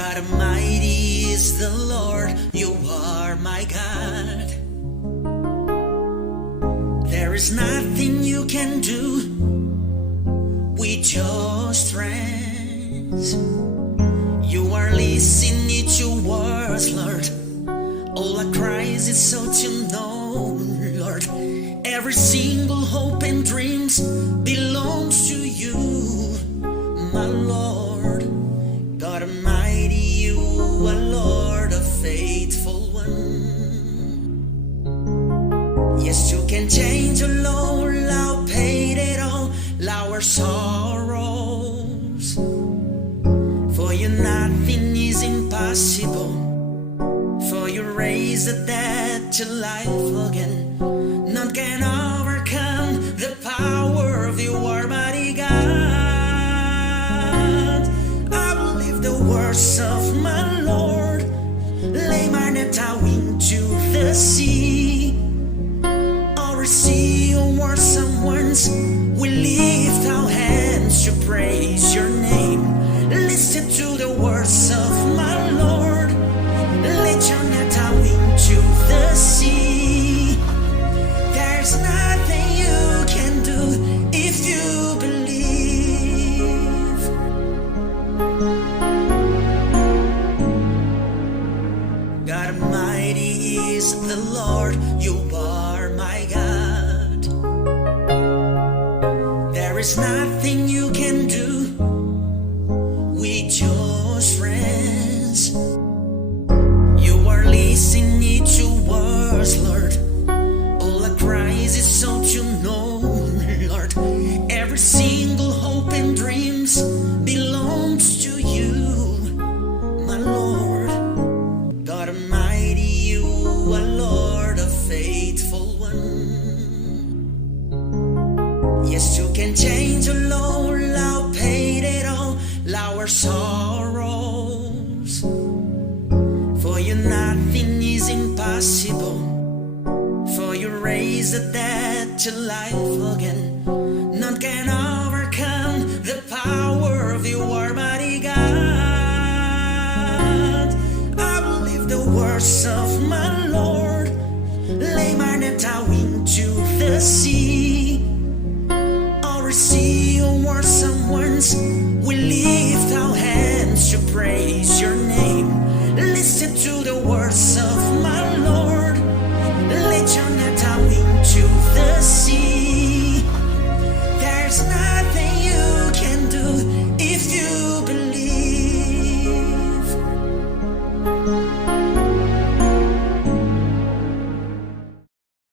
God Almighty is the Lord, you are my God. There is nothing you can do with your strength. You are listening to words, Lord. All I cry is so to know, Lord. Every single hope and dreams belongs to you, my Lord. God Almighty, you are Lord, a faithful one. Yes, you can change all, I'll pay it all, our sorrows. For you nothing is impossible. For you raise the dead to life again. None can overcome the power of your Almighty God. I believe the words of my Lord. Lay my net out into the sea. Or receive your words, someone's. We lift our hands to praise your name. Listen to the words of my Lord. Let your net out into the sea. There's nothing you can do if you believe. God Almighty is the Lord, you are my God. There is nothing you can do with your strength. You are listening to words, Lord. All I cry is so to know, Lord. Every single hope and dreams belongs to you, my Lord. God Almighty, you are Lord, a faithful one. Yes, you can change all, I'll pay it all, our sorrows. For you nothing is impossible. For you raise the dead to life again. None can overcome the power of your Almighty God. I believe the words of my Lord. Lay my net out into the sea. Or receive